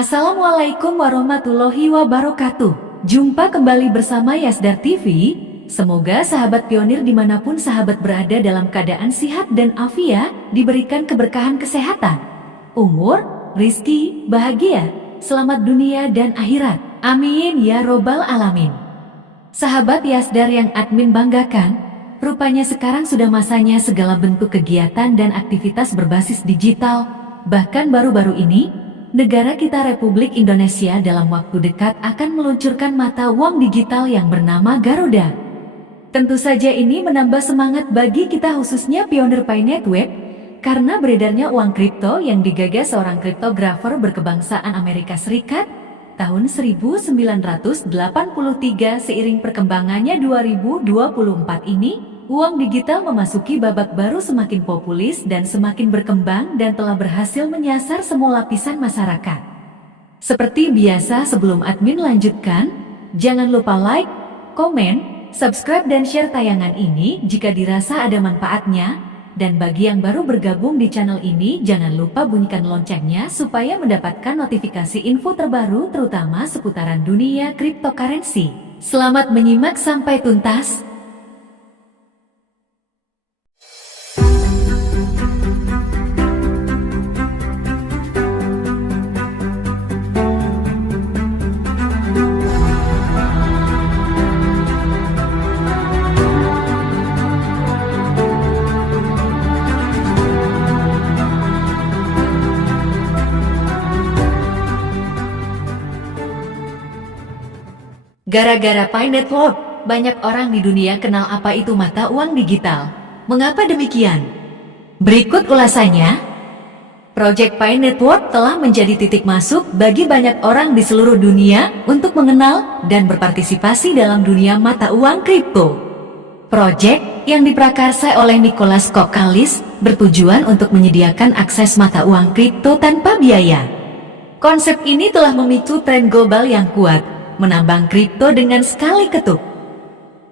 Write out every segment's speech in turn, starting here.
Assalamualaikum warahmatullahi wabarakatuh. Jumpa kembali bersama Yasdar TV. Semoga sahabat pionir dimanapun sahabat berada dalam keadaan sehat dan afiat, diberikan keberkahan kesehatan, umur, rizki, bahagia, selamat dunia dan akhirat. Amin ya robbal alamin. Sahabat Yasdar yang admin banggakan, rupanya sekarang sudah masanya segala bentuk kegiatan dan aktivitas berbasis digital. Bahkan baru-baru ini, negara kita Republik Indonesia dalam waktu dekat akan meluncurkan mata uang digital yang bernama Garuda. Tentu saja ini menambah semangat bagi kita khususnya pionir Paynet Web, karena beredarnya uang kripto yang digagas seorang kriptografer berkebangsaan Amerika Serikat tahun 1983. Seiring perkembangannya 2024 ini, uang digital memasuki babak baru semakin populis dan semakin berkembang dan telah berhasil menyasar semua lapisan masyarakat. Seperti biasa sebelum admin lanjutkan, jangan lupa like, komen, subscribe dan share tayangan ini jika dirasa ada manfaatnya. Dan bagi yang baru bergabung di channel ini, jangan lupa bunyikan loncengnya supaya mendapatkan notifikasi info terbaru terutama seputaran dunia cryptocurrency. Selamat menyimak sampai tuntas. Gara-gara Paynet Web, banyak orang di dunia kenal apa itu mata uang digital. Mengapa demikian? Berikut ulasannya. Project Paynet Web telah menjadi titik masuk bagi banyak orang di seluruh dunia untuk mengenal dan berpartisipasi dalam dunia mata uang kripto. Project yang diprakarsa oleh Nicholas Kokalis bertujuan untuk menyediakan akses mata uang kripto tanpa biaya. Konsep ini telah memicu tren global yang kuat, menambang kripto dengan sekali ketuk.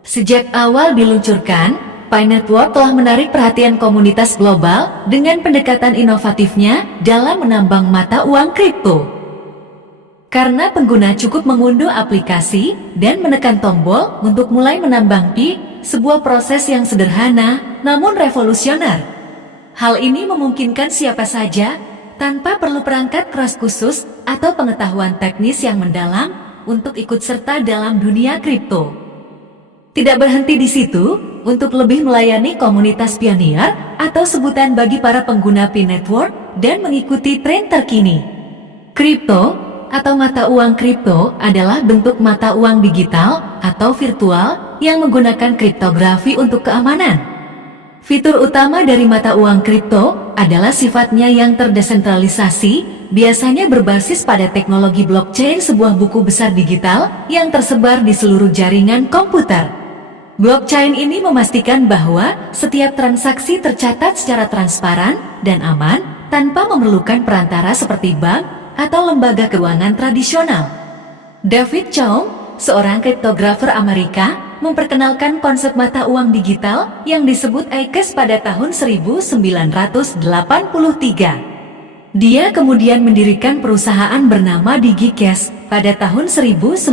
Sejak awal diluncurkan, Paynet Web telah menarik perhatian komunitas global dengan pendekatan inovatifnya dalam menambang mata uang kripto. Karena pengguna cukup mengunduh aplikasi dan menekan tombol untuk mulai menambang pi, sebuah proses yang sederhana namun revolusioner. Hal ini memungkinkan siapa saja tanpa perlu perangkat keras khusus atau pengetahuan teknis yang mendalam untuk ikut serta dalam dunia kripto. Tidak berhenti di situ, untuk lebih melayani komunitas pionir atau sebutan bagi para pengguna P-Network dan mengikuti tren terkini. Kripto atau mata uang kripto adalah bentuk mata uang digital atau virtual yang menggunakan kriptografi untuk keamanan. Fitur utama dari mata uang kripto adalah sifatnya yang terdesentralisasi, biasanya berbasis pada teknologi blockchain, sebuah buku besar digital yang tersebar di seluruh jaringan komputer. Blockchain ini memastikan bahwa setiap transaksi tercatat secara transparan dan aman tanpa memerlukan perantara seperti bank atau lembaga keuangan tradisional. David Chaum, seorang kriptografer Amerika, memperkenalkan konsep mata uang digital yang disebut iCash pada tahun 1983. Dia kemudian mendirikan perusahaan bernama DigiCash pada tahun 1990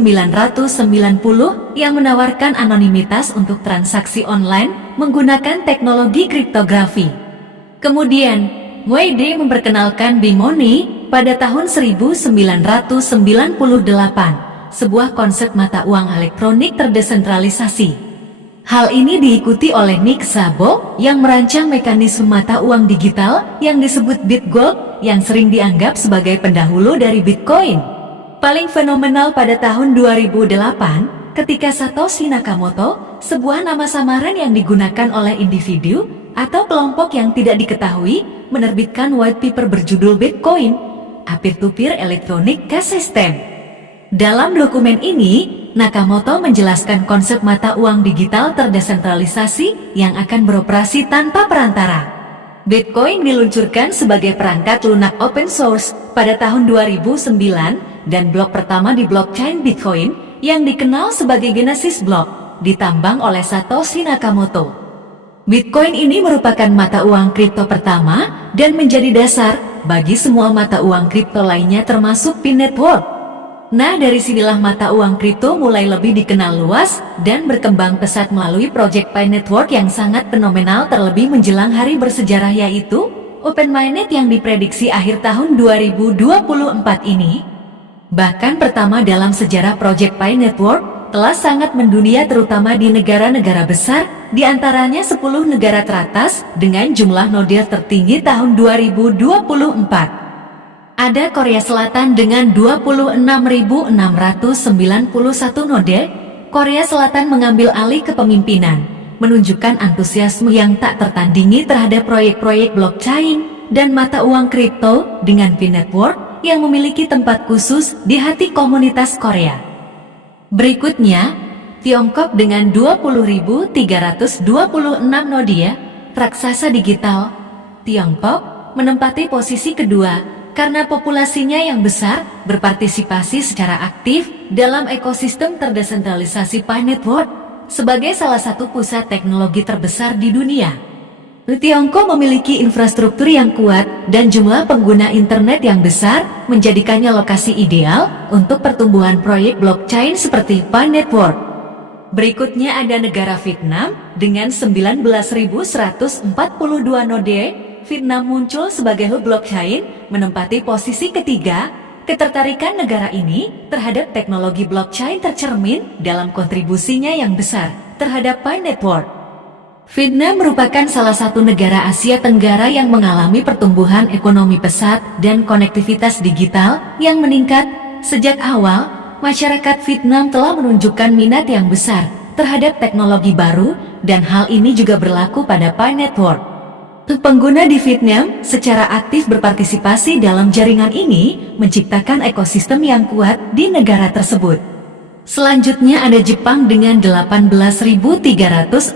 yang menawarkan anonimitas untuk transaksi online menggunakan teknologi kriptografi. Kemudian, Wei memperkenalkan Bimoni pada tahun 1998, sebuah konsep mata uang elektronik terdesentralisasi. Hal ini diikuti oleh Nick Szabo yang merancang mekanisme mata uang digital yang disebut BitGold yang sering dianggap sebagai pendahulu dari Bitcoin. Paling fenomenal pada tahun 2008 ketika Satoshi Nakamoto, sebuah nama samaran yang digunakan oleh individu atau kelompok yang tidak diketahui, menerbitkan white paper berjudul Bitcoin, a peer-to-peer electronic cash system. Dalam dokumen ini, Nakamoto menjelaskan konsep mata uang digital terdesentralisasi yang akan beroperasi tanpa perantara. Bitcoin diluncurkan sebagai perangkat lunak open source pada tahun 2009 dan blok pertama di blockchain Bitcoin yang dikenal sebagai Genesis Block ditambang oleh Satoshi Nakamoto. Bitcoin ini merupakan mata uang kripto pertama dan menjadi dasar bagi semua mata uang kripto lainnya termasuk Pin Network. Nah, dari sinilah mata uang kripto mulai lebih dikenal luas dan berkembang pesat melalui Project Pi Network yang sangat fenomenal terlebih menjelang hari bersejarah yaitu Open Mainnet yang diprediksi akhir tahun 2024 ini. Bahkan pertama dalam sejarah Project Pi Network telah sangat mendunia terutama di negara-negara besar, diantaranya 10 negara teratas dengan jumlah node tertinggi tahun 2024. Ada Korea Selatan dengan 26.691 node. Korea Selatan mengambil alih kepemimpinan, menunjukkan antusiasme yang tak tertandingi terhadap proyek-proyek blockchain dan mata uang kripto dengan Pin Network yang memiliki tempat khusus di hati komunitas Korea. Berikutnya, Tiongkok dengan 20.326 node, raksasa digital. Tiongkok menempati posisi kedua karena populasinya yang besar berpartisipasi secara aktif dalam ekosistem terdesentralisasi Pi Network sebagai salah satu pusat teknologi terbesar di dunia. Tiongkok memiliki infrastruktur yang kuat dan jumlah pengguna internet yang besar menjadikannya lokasi ideal untuk pertumbuhan proyek blockchain seperti Pi Network. Berikutnya ada negara Vietnam dengan 19.142 node. Vietnam muncul sebagai hub blockchain, menempati posisi ketiga. Ketertarikan negara ini terhadap teknologi blockchain tercermin dalam kontribusinya yang besar terhadap Pi Network. Vietnam merupakan salah satu negara Asia Tenggara yang mengalami pertumbuhan ekonomi pesat dan konektivitas digital yang meningkat. Sejak awal, masyarakat Vietnam telah menunjukkan minat yang besar terhadap teknologi baru dan hal ini juga berlaku pada Pi Network. Pengguna di Vietnam secara aktif berpartisipasi dalam jaringan ini, menciptakan ekosistem yang kuat di negara tersebut. Selanjutnya ada Jepang dengan 18.341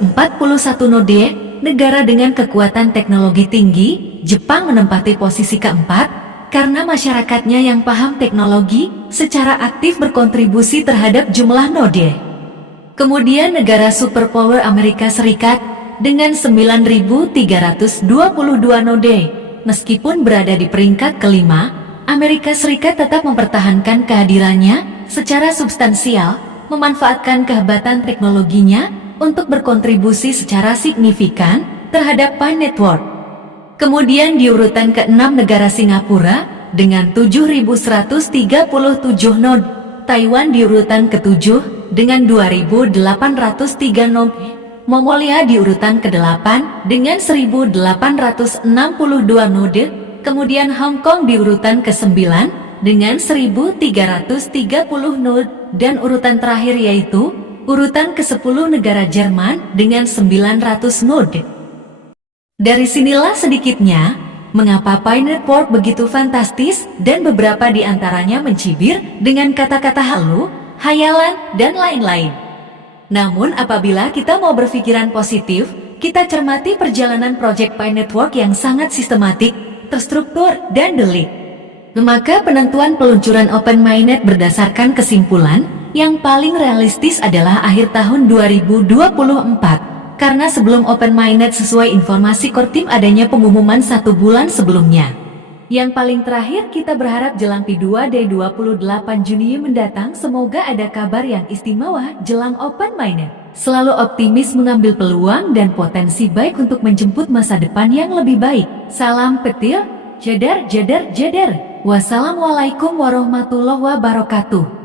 node, negara dengan kekuatan teknologi tinggi. Jepang menempati posisi keempat karena masyarakatnya yang paham teknologi secara aktif berkontribusi terhadap jumlah node. Kemudian negara superpower Amerika Serikat dengan 9.322 node. Meskipun berada di peringkat kelima, Amerika Serikat tetap mempertahankan kehadirannya secara substansial, memanfaatkan kehebatan teknologinya untuk berkontribusi secara signifikan terhadap Pi Network. Kemudian di urutan ke-6 negara Singapura dengan 7.137 node, Taiwan di urutan ke-7 dengan 2.803 node, Mongolia di urutan ke-8 dengan 1.862 node, kemudian Hong Kong di urutan ke-9 dengan 1.330 node, dan urutan terakhir yaitu urutan ke-10 negara Jerman dengan 900 node. Dari sinilah sedikitnya mengapa Pi Network begitu fantastis dan beberapa di antaranya mencibir dengan kata-kata halu, hayalan, dan lain-lain. Namun apabila kita mau berpikiran positif, kita cermati perjalanan Project Pi Network yang sangat sistematik, terstruktur, dan delik. Maka penentuan peluncuran Open Mainnet berdasarkan kesimpulan yang paling realistis adalah akhir tahun 2024. Karena sebelum Open Mainnet sesuai informasi Core Team adanya pengumuman 1 bulan sebelumnya. Yang paling terakhir kita berharap jelang P2D 28 Juni mendatang semoga ada kabar yang istimewa jelang Open Mainnet. Selalu optimis mengambil peluang dan potensi baik untuk menjemput masa depan yang lebih baik. Salam petir, jedar jedar jedar. Wassalamualaikum warahmatullahi wabarakatuh.